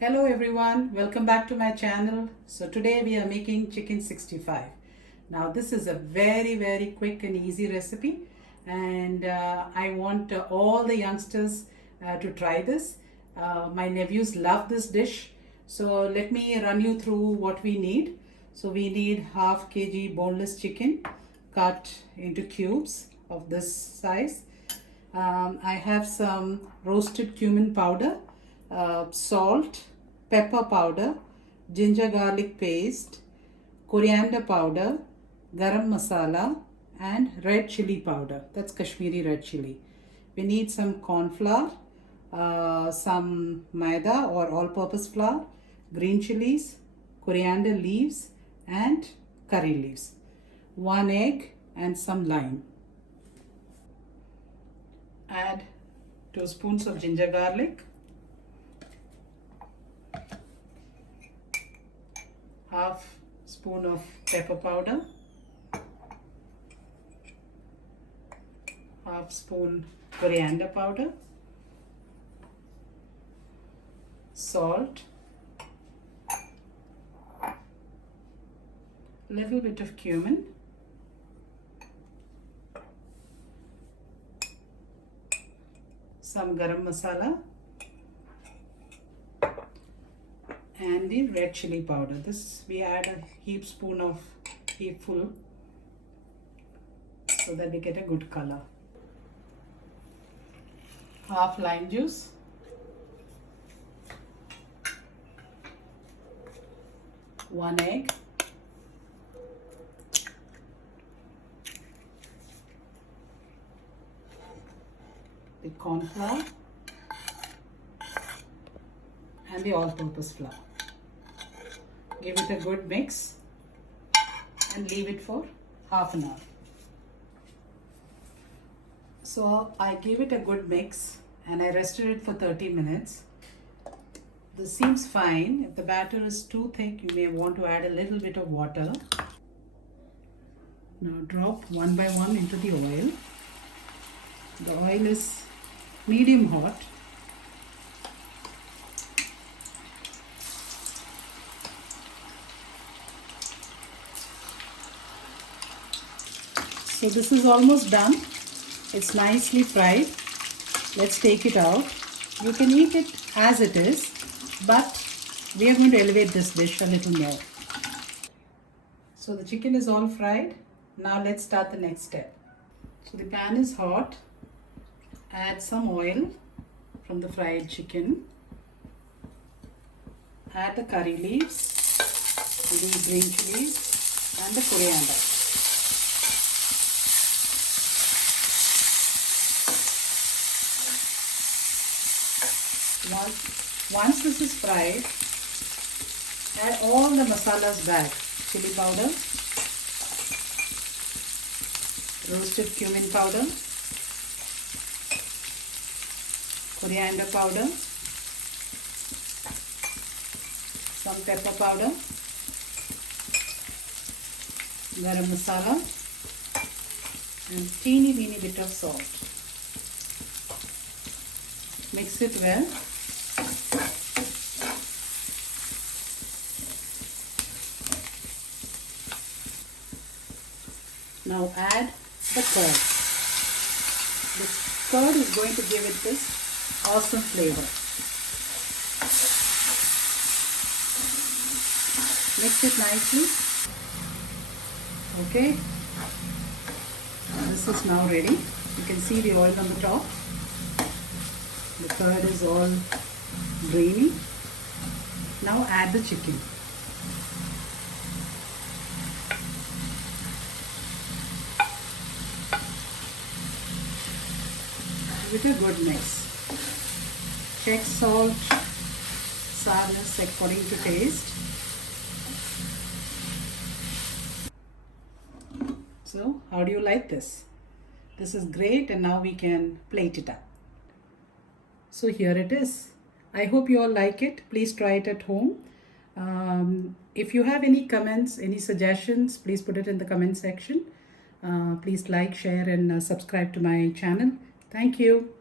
Hello everyone, welcome back to my channel. So today we are making chicken 65. Now this is a very quick and easy recipe, and I want all the youngsters to try this. My nephews love this dish. So let me run you through what we need. So we need half kg boneless chicken cut into cubes of this size. I have some roasted cumin powder, salt, pepper powder, ginger garlic paste, coriander powder, garam masala, and red chilli powder. That's Kashmiri red chilli. We need some cornflour, some Maida or all-purpose flour, green chillies, coriander leaves, and curry leaves. 1 egg and some lime. Add 2 spoons of ginger garlic, half spoon of pepper powder, half spoon coriander powder, salt, little bit of cumin, some garam masala, and the red chilli powder. This we add a heapful so that we get a good color. Half lime juice, one egg, the cornflour, and the all-purpose flour. Give it a good mix and leave it for half an hour. So I gave it a good mix and I rested it for 30 minutes. This seems fine. If the batter is too thick, you may want to add a little bit of water. Now drop one by one into the oil. The oil is medium hot. So this is almost done. It's nicely fried. Let's take it out. You can eat it as it is, but we are going to elevate this dish a little more. So the chicken is all fried. Now let's start the next step. So the pan is hot. Add some oil from the fried chicken. Add the curry leaves, the green chilies, and the coriander. Once this is fried, add all the masalas back. Chili powder, roasted cumin powder, coriander powder, some pepper powder, garam masala, and teeny bit of salt. Mix it well. Now add the curd. The curd is going to give it this awesome flavor. Mix it nicely. Okay. This is now ready. You can see the oil on the top. The curd is all grainy. Now add the chicken. With a good mix. Check salt, sourness according to taste. So how do you like this? This is great, and now we can plate it up. So here it is. I hope you all like it. Please try it at home. If you have any comments, any suggestions, please put it in the comment section. Please like, share, and subscribe to my channel. Thank you.